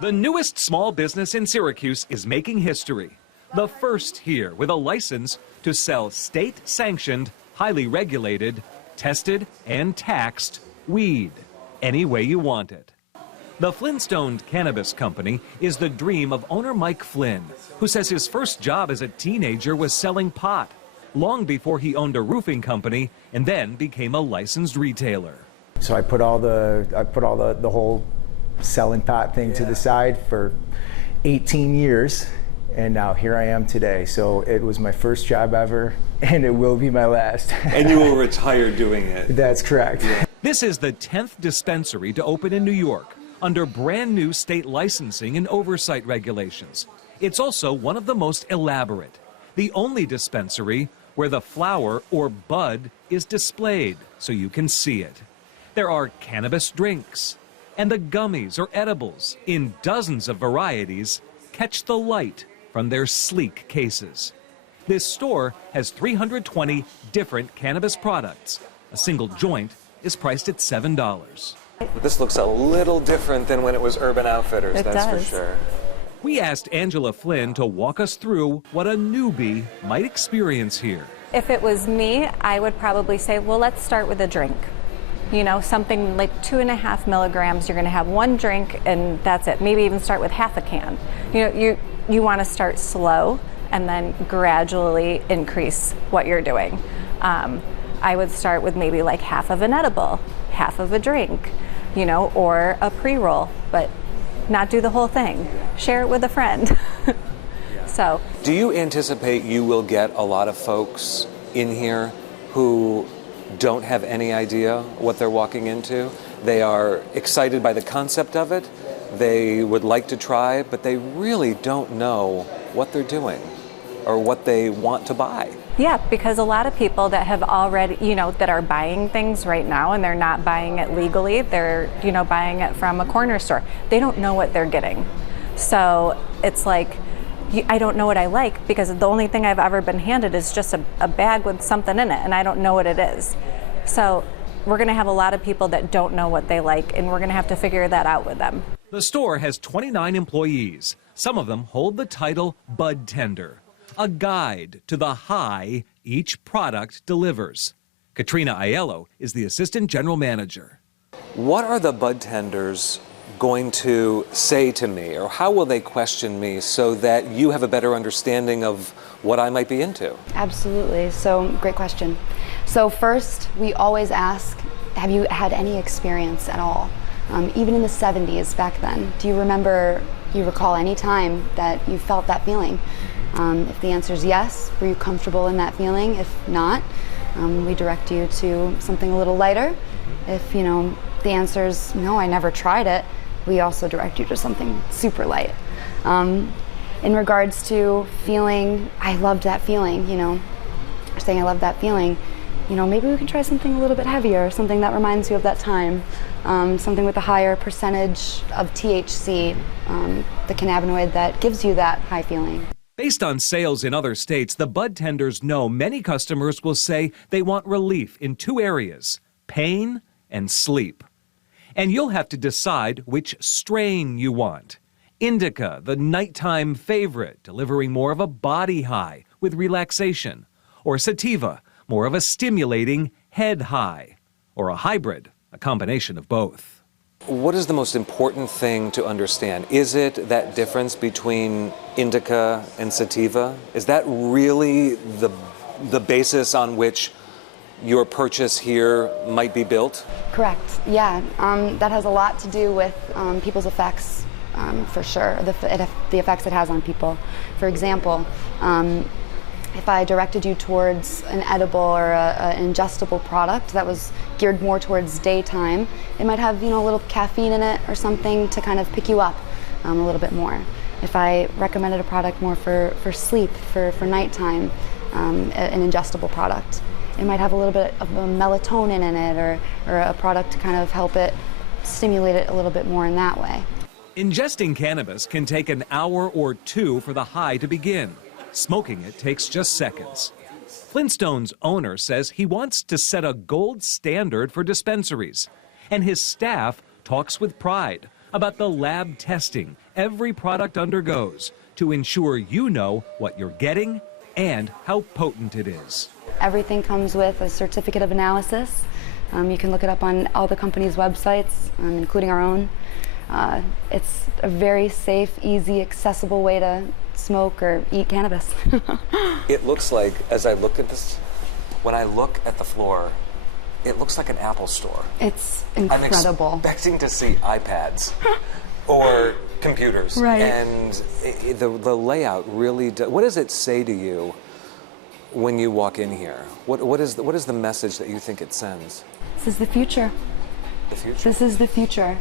The newest small business in Syracuse is making history. The first here with a license to sell state-sanctioned, highly regulated, tested, and taxed weed any way you want it. The Flintstone Cannabis Company is the dream of owner Mike Flynn, who says his first job as a teenager was selling pot, long before he owned a roofing company and then became a licensed retailer. So I put all the whole selling pot thing to the side for 18 years, and now here I am today. So it was my first job ever, and it will be my last. And you will retire doing it. That's correct. Yeah. This is the 10th dispensary to open in New York under brand new state licensing and oversight regulations. It's also one of the most elaborate, the only dispensary where the flower or bud is displayed so you can see it. There are cannabis drinks, and the gummies or edibles in dozens of varieties catch the light from their sleek cases. This store has 320 different cannabis products. A single joint is priced at $7. This looks a little different than when it was Urban Outfitters, that's does. for sure. We asked Angela Flynn to walk us through what a newbie might experience here. If it was me, I would probably say, well, let's start with a drink. You know, something like 2.5 milligrams, you're gonna have one drink and that's it. Maybe even start with half a can. You know, you wanna start slow and then gradually increase what you're doing. I would start with maybe like half of an edible, half of a drink, you know, or a pre-roll, but not do the whole thing. Share it with a friend. So. Do you anticipate you will get a lot of folks in here who don't have any idea what they're walking into? They are excited by the concept of it. They would like to try, but they really don't know what they're doing or what they want to buy. Yeah, because a lot of people that have already, you know, that are buying things right now and they're not buying it legally, they're, you know, buying it from a corner store. They don't know what they're getting. So it's like, I don't know what I like because the only thing I've ever been handed is just a bag with something in it and I don't know what it is. So we're gonna have a lot of people that don't know what they like and we're gonna have to figure that out with them. The store has 29 employees. Some of them hold the title Bud Tender, a guide to the high each product delivers. Katrina Aiello is the assistant general manager. What are the bud tenders going to say to me, or how will they question me so that you have a better understanding of what I might be into? Absolutely. So, great question. So first, we always ask, have you had any experience at all? Even in the 70s back then, do you recall any time that you felt that feeling? If the answer is yes, were you comfortable in that feeling? If not, we direct you to something a little lighter. If, you know, the answer is no, I never tried it, we also direct you to something super light. In regards to feeling, I loved that feeling, you know, saying I love that feeling, you know, maybe we can try something a little bit heavier, something that reminds you of that time, something with a higher percentage of THC, the cannabinoid that gives you that high feeling. Based on sales in other states, the bud tenders know many customers will say they want relief in two areas, pain and sleep. And you'll have to decide which strain you want. Indica, the nighttime favorite, delivering more of a body high with relaxation. Or sativa, more of a stimulating head high. Or a hybrid, a combination of both. What is the most important thing to understand? Is it that difference between indica and sativa? Is that really the basis on which your purchase here might be built? Correct, yeah. That has a lot to do with people's effects, for sure, the effects it has on people. For example, if I directed you towards an edible or an ingestible product that was geared more towards daytime, it might have, you know, a little caffeine in it or something to kind of pick you up a little bit more. If I recommended a product more for sleep, for nighttime, an ingestible product, it might have a little bit of a melatonin in it or a product to kind of help it stimulate it a little bit more in that way. Ingesting cannabis can take an hour or two for the high to begin. Smoking it takes just seconds. Flintstone's owner says he wants to set a gold standard for dispensaries, and his staff talks with pride about the lab testing every product undergoes to ensure you know what you're getting and how potent it is. Everything comes with a certificate of analysis. You can look it up on all the company's websites, including our own. It's a very safe, easy, accessible way to smoke or eat cannabis. It looks like, as I look at this, when I look at the floor, it looks like an Apple store. It's incredible. I'm expecting to see iPads or computers. Right. And the layout really does. What does it say to you when you walk in here? What is the message that you think it sends? This is the future. The future? This is the future.